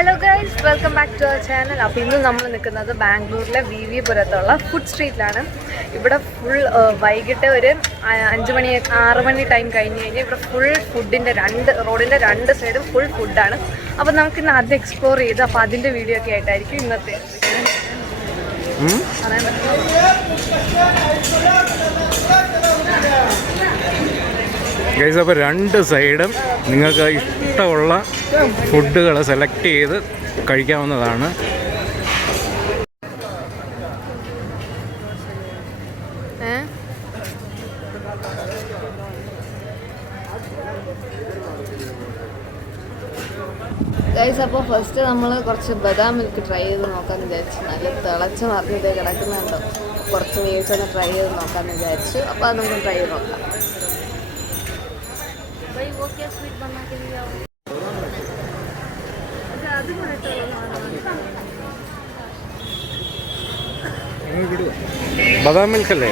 Hello guys, welcome back to our channel. അപ്പോൾ ഇന്ന് നമ്മൾ നിൽക്കുന്നത് ബാംഗ്ലൂരിലെ VV-പുരത്തുള്ള ഫുഡ് സ്ട്രീറ്റിലാണ്. ഇവിടെ ഫുൾ വൈകിട്ട് ഒരു 5 മണി 6 മണി ടൈം കഴിഞ്ഞ് കഴിഞ്ഞാൽ ഇവിടെ ഫുൾ ഫുഡിൻ്റെ റോഡിൻ്റെ രണ്ട് സൈഡും ഫുൾ ഫുഡാണ്. അപ്പോൾ നമുക്കിന്ന് അത് എക്സ്പ്ലോർ ചെയ്ത് അപ്പോൾ അതിൻ്റെ വീഡിയോ ഒക്കെ ആയിട്ടായിരിക്കും ഇന്നത്തെ പറയാൻ പറ്റും. ഗൈസ്, അപ്പോൾ രണ്ട് സൈഡും നിങ്ങൾക്ക് ഇഷ്ടമുള്ള ഫുഡുകൾ സെലക്ട് ചെയ്ത് കഴിക്കാവുന്നതാണ്. ഗൈസ്, അപ്പോൾ ഫസ്റ്റ് നമ്മൾ കുറച്ച് ബദാം മിൽക്ക് ട്രൈ ചെയ്ത് നോക്കാമെന്ന് വിചാരിച്ചു. നല്ല തിളച്ച് മറിഞ്ഞത് കിടക്കുന്നുണ്ടോ, കുറച്ച് മേടിച്ചൊന്ന് ട്രൈ ചെയ്ത് നോക്കാമെന്ന് വിചാരിച്ചു. അപ്പോൾ അത് നമുക്ക് ട്രൈ ചെയ്ത് നോക്കാം. ബദാം മിൽക്ക് അല്ലേ?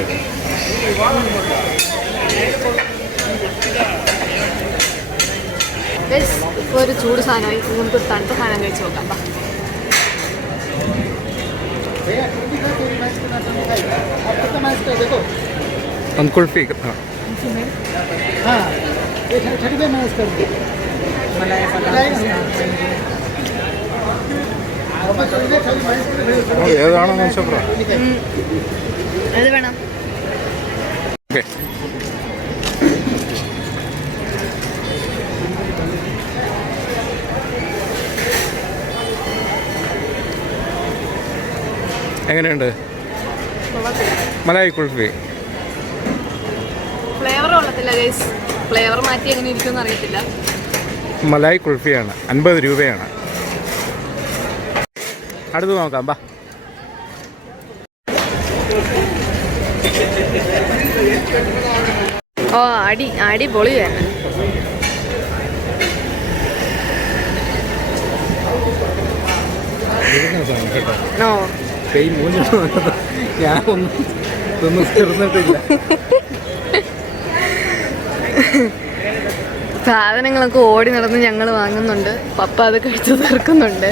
ഇപ്പോൾ ഒരു ചൂട് സാധനമായി, നമുക്ക് തണുത്ത സാധനം കഴിച്ച് നോക്കാം. കുൽഫി ഏതാണെന്ന് വെച്ചാൽ അത് വേണം. ഓക്കെ, എങ്ങനെയുണ്ട് മലായി കുൽഫി? ഫ്ലേവർ കൊള്ളത്തില്ല ഗൈസ്, ഫ്ലേവർ മാറ്റി എങ്ങനെ ഇരിക്കുമെന്ന് അറിയത്തില്ല. മലായി കുൽഫിയാണ്, 50 രൂപയാണ്. അടുത്ത് നോക്കാം, ബാ. ഓ, അടിപൊളി തന്നെ. ഞാനൊന്നും തീർന്നിട്ടില്ല. സാധനങ്ങളൊക്കെ ഓടി നടന്ന് ഞങ്ങൾ വാങ്ങുന്നുണ്ട്. പപ്പ അത് കഴിച്ചു തീർക്കുന്നുണ്ട്.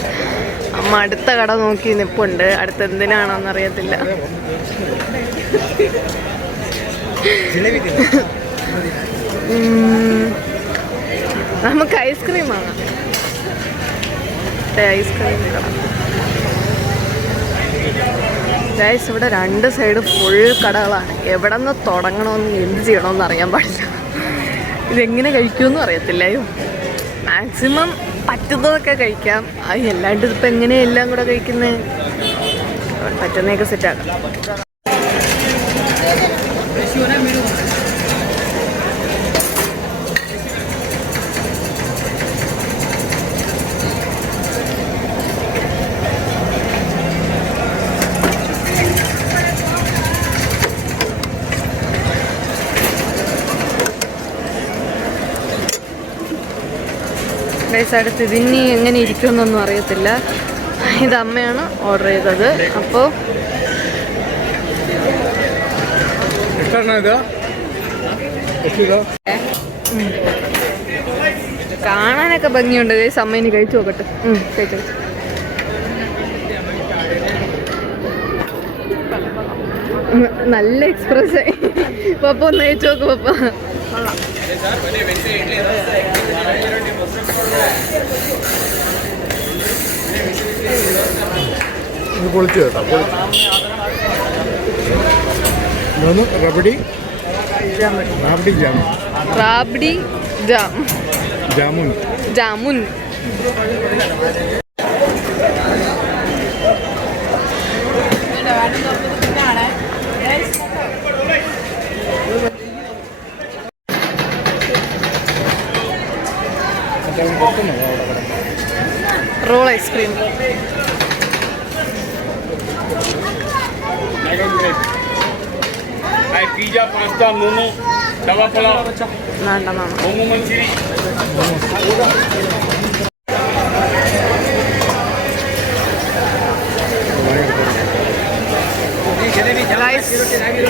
അമ്മ അടുത്ത കട നോക്കി നിൽപ്പുണ്ട്. അടുത്ത് എന്തിനാണോന്ന് അറിയത്തില്ല. നമുക്ക് ഐസ്ക്രീം വാങ്ങാം. ഐസ്ക്രീം കട ഗൈസ്, ഇവിടെ രണ്ട് സൈഡ് ഫുൾ കടകളാണ്. എവിടെ നിന്ന് തുടങ്ങണമെന്ന് എന്ത് ചെയ്യണമെന്ന് അറിയാൻ പാടില്ല. ഇതെങ്ങനെ കഴിക്കുമെന്നും അറിയത്തില്ല. മാക്സിമം പറ്റുന്നതൊക്കെ കഴിക്കാം. അല്ലാണ്ട് ഇതിപ്പോൾ എങ്ങനെയാണ് എല്ലാം കൂടെ കഴിക്കുന്നത്? പറ്റുന്നതൊക്കെ സെറ്റാക്കാം. അടുത്ത് ഇതിനി എങ്ങനെ ഇരിക്കുമെന്നൊന്നും അറിയത്തില്ല. ഇത് അമ്മയാണ് ഓർഡർ ചെയ്തത്. അപ്പോൾ കാണാനൊക്കെ ഭംഗിയുണ്ട്. അമ്മ ഇനി കഴിച്ചു നോക്കട്ടെ. കഴിച്ചു. നല്ല എക്സ്പ്രസ്. പപ്പ ഒന്ന് കഴിച്ചു നോക്ക് പപ്പ. പൊളിച്ചു കേട്ടോ. Rabdi jamun. Roll ice cream. Pizza, pasta, momo, tawa pulao, momo मंचूरी.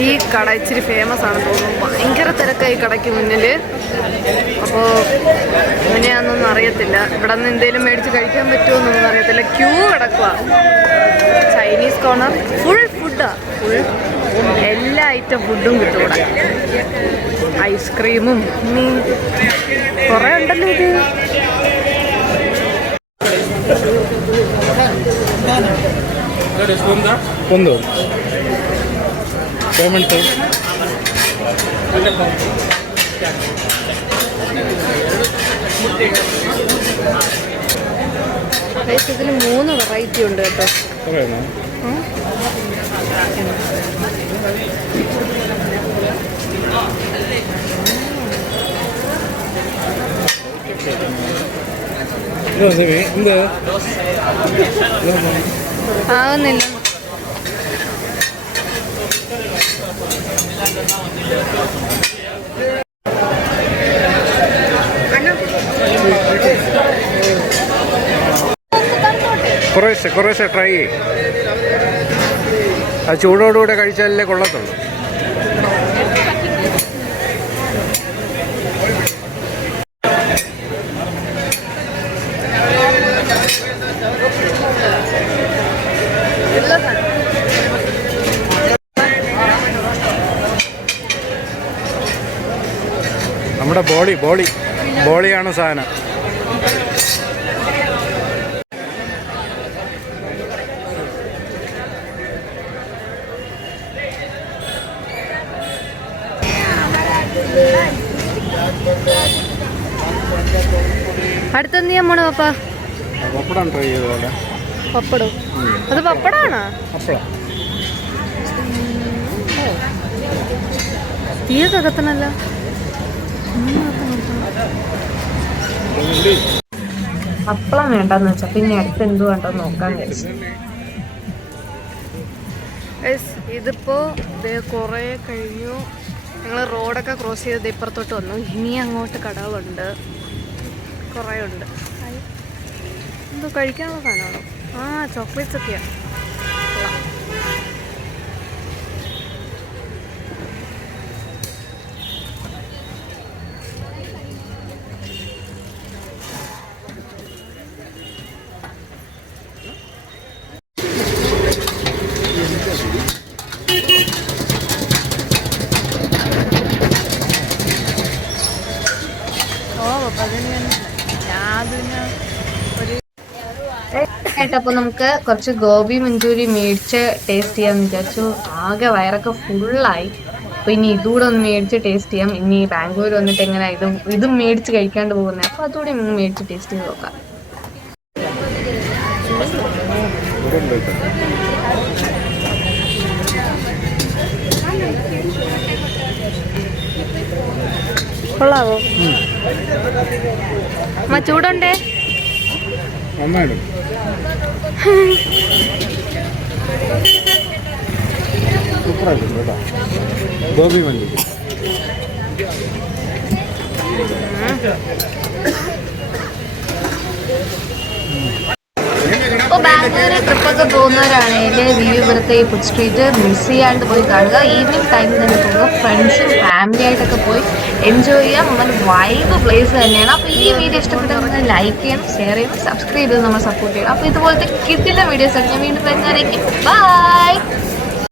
ഈ കട ഇച്ചിരി ഫേമസ് ആണ് തോന്നുന്നു. ഭയങ്കര തിരക്കായി കടയ്ക്ക് മുന്നിൽ. അപ്പോൾ എങ്ങനെയാണെന്നൊന്നും അറിയത്തില്ല. ഇവിടെ നിന്ന് എന്തെങ്കിലും മേടിച്ച് കഴിക്കാൻ പറ്റുമോ എന്നൊന്നും അറിയത്തില്ല. ക്യൂ കിടക്കുക. ചൈനീസ് കോർണർ ഫുൾ ഫുഡാണ്. ഫുൾ എല്ലാ ഐറ്റം ഫുഡും കിട്ടും ഇവിടെ. ഐസ്ക്രീമും കുറേ ഉണ്ടല്ലോ ഇത്. ಒಂದು ಪೇಮೆಂಟ್ ഇതിൽ 3 വെറൈറ്റി ഉണ്ട് കേട്ടോ. ആകുന്നില്ല. കുറേശ്ശെ ട്രൈ ചെയ്യും. അത് ചൂടോടുകൂടെ കഴിച്ചാലല്ലേ കൊള്ളത്തുള്ളൂ. നമ്മുടെ ബോളിയാണ് സാധനം. അടുത്തെന്ത് ചെയ്യാൻ പോണ പപ്പ? പപ്പടം ട്രൈ ചെയ്തോടെ. പപ്പടോ? അത് പപ്പടാണോ? തീയൊക്കെ കത്തണല്ലോ. പപ്പളം വേണ്ടെന്ന് വെച്ചാൽ പിന്നെ അടുത്ത് എന്ത് വേണ്ടെന്ന് നോക്കാൻ കഴിച്ചു. ഇതിപ്പോ കുറേ കഴിഞ്ഞു. ഞങ്ങൾ റോഡൊക്കെ ക്രോസ് ചെയ്ത് ഇപ്പുറത്തോട്ട് വന്നു. ഇനി അങ്ങോട്ട് കടകളുണ്ട്, കുറേ ഉണ്ട്. എന്തോ കഴിക്കാനുള്ള സാധനമാണോ? ആ, ചോക്ലേറ്റ്സ് ഒക്കെയാണ്. അപ്പോൾ നമുക്ക് കുറച്ച് ഗോബി മഞ്ചൂരി മേടിച്ച് ടേസ്റ്റ് ചെയ്യാമെന്ന് വിചാരിച്ചു. ആകെ വയറൊക്കെ ഫുള്ളായി. അപ്പോൾ ഇനി ഇതുകൂടെ ഒന്ന് മേടിച്ച് ടേസ്റ്റ് ചെയ്യാം. ഇനി ബാംഗ്ലൂർ വന്നിട്ട് എങ്ങനെയാണ് ഇതും മേടിച്ച് കഴിക്കാണ്ട് പോകുന്നത്. അപ്പോൾ അതുകൂടെ ഒന്ന് മേടിച്ച് ടേസ്റ്റ് ചെയ്ത് നോക്കാം. കൊള്ളാവോ? ചൂടുണ്ടേ? സൂപ്പറായിട്ടുണ്ട് കേട്ടോ ഗോബി മഞ്ചൂരി. ഇപ്പോൾ ബാംഗ്ലൂർ ട്രിപ്പൊക്കെ പോകുന്നവരാണെങ്കിൽ വിവിപുരത്തെ ഈ ഫുഡ് സ്ട്രീറ്റ് മിസ് ചെയ്യാണ്ട് പോയി കാണുക. ഈവനിങ് ടൈമിൽ തന്നെ പോകുക. ഫ്രണ്ട്സും ഫാമിലി ആയിട്ടൊക്കെ പോയി എൻജോയ് ചെയ്യാം. നല്ല വൈബ് പ്ലേസ് തന്നെയാണ്. അപ്പോൾ ഈ വീഡിയോ ഇഷ്ടപ്പെട്ടെങ്കിൽ ലൈക്ക് ചെയ്യണം, ഷെയർ ചെയ്യണം, സബ്സ്ക്രൈബ് ചെയ്ത് നമ്മൾ സപ്പോർട്ട് ചെയ്യണം. അപ്പോൾ ഇതുപോലത്തെ കിട്ടില്ല വീഡിയോസ് ഞാൻ വീണ്ടും വരുന്നവരേക്കും ബൈ.